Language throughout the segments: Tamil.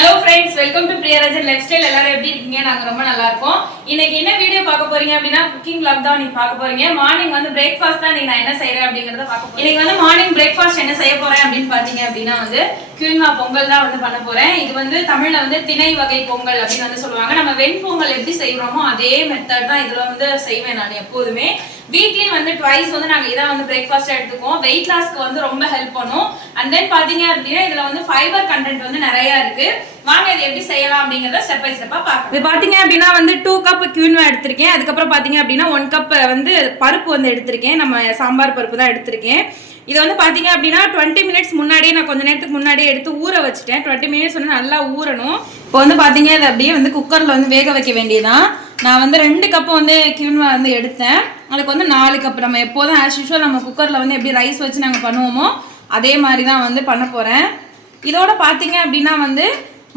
Hello friends, welcome to Priyarajan Lifestyle. எல்லாரும் எப்படி இருக்கீங்க? நாங்க ரொம்ப நல்லா இருக்கோம். இன்னைக்கு என்ன வீடியோ பார்க்க போறீங்க அப்படினா குக்கிங் vlog தான் நீங்க பார்க்க போறீங்க. மார்னிங் வந்து பிரேக்ஃபாஸ்ட் தான் நான் என்ன செய்றேன் அப்படிங்கறத பார்க்க போறோம். இன்னைக்கு வந்து மார்னிங் பிரேக்ஃபாஸ்ட் என்ன செய்ய போறேன் அப்படினு பாத்தீங்க அப்படினா வந்து குயின்வா பொங்கல் தான் வந்து பண்ண போறேன். இது வந்து தமிழ்ல வந்து திணை வகை பொங்கல் அப்படினு வந்து சொல்லுவாங்க. நம்ம வெண்பொங்கல் எப்படி செய்றோமோ அதே மெத்தட் தான் இதுல வந்து செய்வேன் நான் எப்பவுமே. வீக்லி வந்து ட்வைஸ் வந்து நாங்க இத வந்து பிரேக்ஃபாஸ்ட் எடுத்துக்குவோம். weight lossக்கு வந்து ரொம்ப ஹெல்ப் பண்ணும். and then பாத்தீங்க அப்படினா இதுல வந்து ஃபைபர் கண்டென்ட் வந்து நிறைய இருக்கு. வாங்க இது எப்படி செய்யலாம் அப்படிங்கறத ஸ்டெப் பை ஸ்டெப்பா பார்க்கலாம். இது பாத்தீங்க அப்படினா வந்து 2 கப் குயின்வா எடுத்துர்க்கேன். அதுக்கு அப்புறம் பாத்தீங்க அப்படினா 1 கப் வந்து பருப்பு வந்து எடுத்துர்க்கேன். நம்ம சாம்பார் பருப்பு தான் எடுத்துர்க்கேன். இது வந்து பாத்தீங்க அப்படினா 20 மினிட்ஸ் முன்னாடியே நான் கொஞ்ச நேரத்துக்கு முன்னாடியே எடுத்து ஊற வச்சிட்டேன். 20 மினிட்ஸ் வந்து நல்லா ஊறணும். இப்போ வந்து பாத்தீங்க இது அப்படியே வந்து குக்கர்ல வந்து வேக வைக்க வேண்டியதான். நான் வந்து 2 கப் வந்து குயின்வா வந்து எடுத்தேன். அதுக்கு வந்து 4 கப் நம்ம எப்போதும் as usual நம்ம குக்கர்ல வந்து எப்படி ரைஸ் வச்சு நாங்க பண்ணுவோமோ அதே மாதிரி தான் வந்து பண்ண போறேன். இதோட பாத்தீங்க அப்படினா வந்து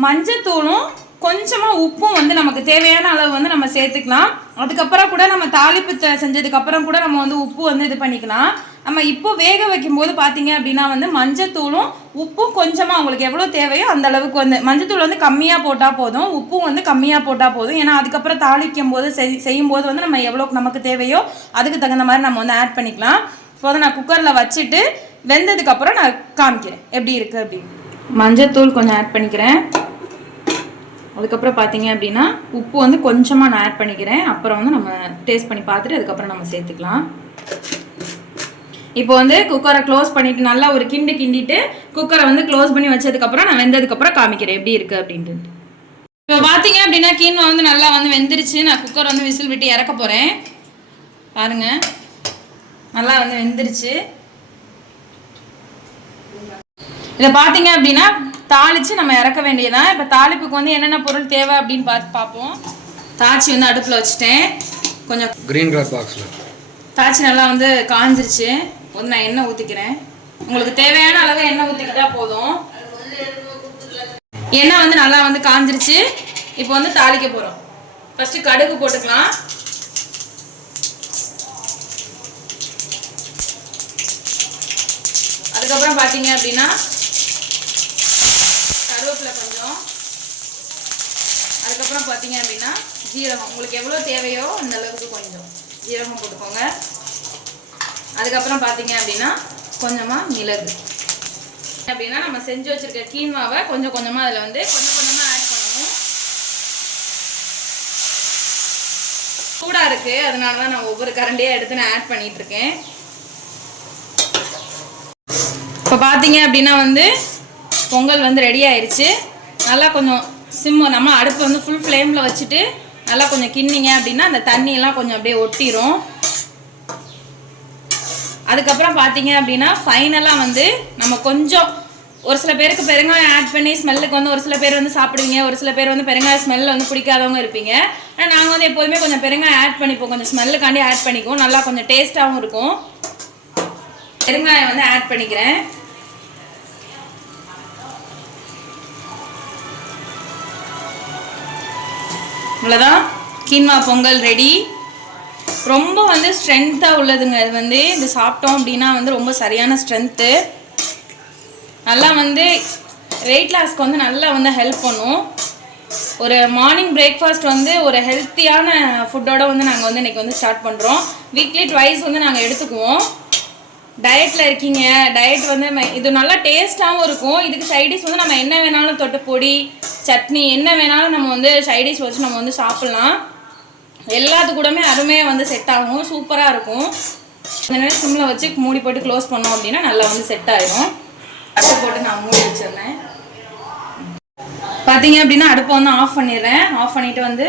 மஞ்சத்தூளும் கொஞ்சமா உப்பும் வந்து நமக்கு தேவையான அளவு வந்து நம்ம சேர்த்துக்கலாம். அதுக்கப்புறம் கூட நம்ம தாளிப்பு செஞ்சதுக்கு அப்புறம் கூட நம்ம வந்து உப்பு வந்து இது பண்ணிக்கலாம். நம்ம இப்போ வேக வைக்கும்போது பாத்தீங்க அப்படினா வந்து மஞ்சத்தூளும் உப்பும் கொஞ்சமா உங்களுக்கு எவ்வளவு தேவையோ அந்த அளவுக்கு வந்து மஞ்சத்தூள் வந்து கம்மியா போட்டா போதும், உப்பும் வந்து கம்மியா போட்டா போதும். ஏன்னா அதுக்கப்புறம் தாளிக்கும் போது செய்யும்போது வந்து நம்ம எவ்வளவு நமக்கு தேவையோ அதுக்கு தகுந்த மாதிரி நம்ம வந்து ஆட் பண்ணிக்கலாம். இப்போ வந்து நான் குக்கர்ல வச்சுட்டு வெந்ததுக்கு அப்புறம் நான் காமிக்கிறேன் எப்படி இருக்கு அப்படின்னு. மஞ்சத்தூள் கொஞ்சம் ஆட் பண்ணிக்கிறேன். அதுக்கப்புறம் பார்த்தீங்க அப்படின்னா உப்பு வந்து கொஞ்சமாக நான் ஆட் பண்ணிக்கிறேன். அப்புறம் வந்து நம்ம டேஸ்ட் பண்ணி பார்த்துட்டு அதுக்கப்புறம் நம்ம சேர்த்துக்கலாம். இப்போ வந்து குக்கரை க்ளோஸ் பண்ணிட்டு நல்லா ஒரு கிண்டிட்டு குக்கரை வந்து க்ளோஸ் பண்ணி வச்சதுக்கப்புறம் நான் வெந்ததுக்கப்புறம் காமிக்கிறேன் எப்படி இருக்குது அப்படின்ட்டு. இப்போ பார்த்தீங்க அப்படின்னா கீன்வா வந்து நல்லா வந்து வெந்துருச்சு. நான் குக்கர் வந்து விசில் விட்டு இறக்க போகிறேன். பாருங்க நல்லா வந்து வெந்துருச்சு. இதை பார்த்தீங்க அப்படின்னா தாளித்து நம்ம இறக்க வேண்டியதான். இப்போ தாளிப்புக்கு வந்து என்னென்ன பொருள் தேவை அப்படின்னு பார்ப்போம். தாச்சி வந்து அடுப்பில் வச்சுட்டேன். கொஞ்சம் கிரீன் கலர் பாக்ஸில் தாச்சி நல்லா வந்து காஞ்சிருச்சு. வந்து நான் எண்ணெய் ஊற்றிக்கிறேன். உங்களுக்கு தேவையான அளவு எண்ணெய் ஊற்றிக்கிட்டா போதும். எண்ணெய் வந்து நல்லா வந்து காஞ்சிருச்சு. இப்போ வந்து தாளிக்க போகிறோம். ஃபஸ்ட்டு கடுகு போட்டுக்கலாம். அதுக்கப்புறம் பார்த்தீங்க அப்படின்னா கருவேப்பிலை கொஞ்சம், அதுக்கப்புறம் பார்த்தீங்க அப்படின்னா ஜீரகம் உங்களுக்கு எவ்வளோ தேவையோ அந்த அளவுக்கு கொஞ்சம் ஜீரகம் போட்டுக்கோங்க. அதுக்கப்புறம் பார்த்தீங்க அப்படின்னா கொஞ்சமாக மிளகு. அப்படின்னா நம்ம செஞ்சு வச்சிருக்க கீன்வாவை கொஞ்சம் கொஞ்சமாக அதில் வந்து கொஞ்சமாக ஆட் பண்ணணும். சூடாக இருக்குது, அதனால தான் நான் ஒவ்வொரு கரண்டியாக எடுத்து நான் ஆட் பண்ணிட்டு இருக்கேன். இப்போ பார்த்தீங்க அப்படின்னா வந்து பொங்கல் வந்து ரெடி ஆயிடுச்சு. நல்லா கொஞ்சம் நம்ம அடுப்பு வந்து ஃபுல் ஃப்ளேமில் வச்சுட்டு நல்லா கொஞ்சம் கிண்டிங்க அப்படின்னா அந்த தண்ணியெல்லாம் கொஞ்சம் அப்படியே ஒட்டிடும். அதுக்கப்புறம் பார்த்தீங்க அப்படின்னா ஃபைனலாக வந்து நம்ம கொஞ்சம் ஒரு சில பேருக்கு பெருங்காயம் ஆட் பண்ணி ஸ்மெல்லுக்கு வந்து ஒரு சில பேர் வந்து சாப்பிடுவீங்க, ஒரு சில பேர் வந்து பெருங்காய ஸ்மெல் வந்து பிடிக்காதவங்க இருப்பீங்க. ஆனால் நாங்கள் வந்து எப்போதுமே கொஞ்சம் பெருங்காயம் ஆட் பண்ணிப்போம். கொஞ்சம் ஸ்மெல்லுக்காண்டி ஆட் பண்ணிக்குவோம். நல்லா கொஞ்சம் டேஸ்ட்டாகவும் இருக்கும். பெருங்காயம் வந்து ஆட் பண்ணிக்கிறேன். இவ்வளோதான் கீன்வா பொங்கல் ரெடி. ரொம்ப வந்து ஸ்ட்ரென்த்தாக உள்ளதுங்க. இது வந்து இது சாப்பிட்டோம் அப்படின்னா வந்து ரொம்ப சரியான ஸ்ட்ரென்த்து. நல்லா வந்து வெயிட் லாஸ்க்கு வந்து நல்லா வந்து ஹெல்ப் பண்ணும். ஒரு மார்னிங் பிரேக்ஃபாஸ்ட் வந்து ஒரு ஹெல்த்தியான ஃபுட்டோட வந்து நாங்கள் வந்து இன்றைக்கி வந்து ஸ்டார்ட் பண்ணுறோம். வீக்லி ட்வைஸ் வந்து நாங்கள் எடுத்துக்குவோம். டயட்டில் இருக்கீங்க, டயட் வந்து இது நல்லா டேஸ்ட்டாகவும் இருக்கும். இதுக்கு சைடிஷ் வந்து நம்ம என்ன வேணாலும் தொட்டு பொடி சட்னி என்ன வேணாலும் நம்ம வந்து சைடிஷ் வச்சு நம்ம வந்து சாப்பிட்லாம். எல்லாத்து கூடமே அருமையாக வந்து செட் ஆகும். சூப்பராக இருக்கும். அந்த நேரம் சிம்மில் வச்சு மூடி போட்டு க்ளோஸ் பண்ணோம் அப்படின்னா நல்லா வந்து செட் ஆகிடும். அடுப்பு போட்டு நான் மூடி வச்சிடுறேன். பார்த்தீங்க அப்படின்னா அடுப்பை வந்து ஆஃப் பண்ணிடுறேன். ஆஃப் பண்ணிவிட்டு வந்து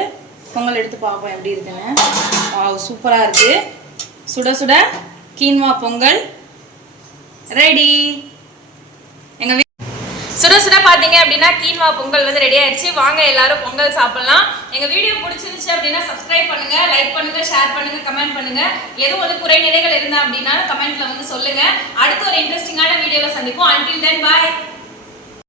பொங்கல் எடுத்து பார்ப்போம் எப்படி இருக்குன்னு. சூப்பராக இருக்குது. சுட சுட கீன்வா பொங்கல் ரெடி. எங்கள் சுட சுட பார்த்தீங்க அப்படின்னா கீன்வா பொங்கல் வந்து ரெடி ஆயிடுச்சு. வாங்க எல்லாரும் பொங்கல் சாப்பிடலாம். எங்கள் வீடியோ பிடிச்சிருந்துச்சு அப்படின்னா சப்ஸ்கிரைப் பண்ணுங்க, லைக் பண்ணுங்க, ஷேர் பண்ணுங்க, கமெண்ட் பண்ணுங்க. எதுவும் வந்து குறை நிறைகள் இருந்தா அப்படின்னா கமெண்ட்ல வந்து சொல்லுங்க. அடுத்து ஒரு இன்ட்ரெஸ்டிங்கான வீடியோவில் சந்திப்போம். until then bye.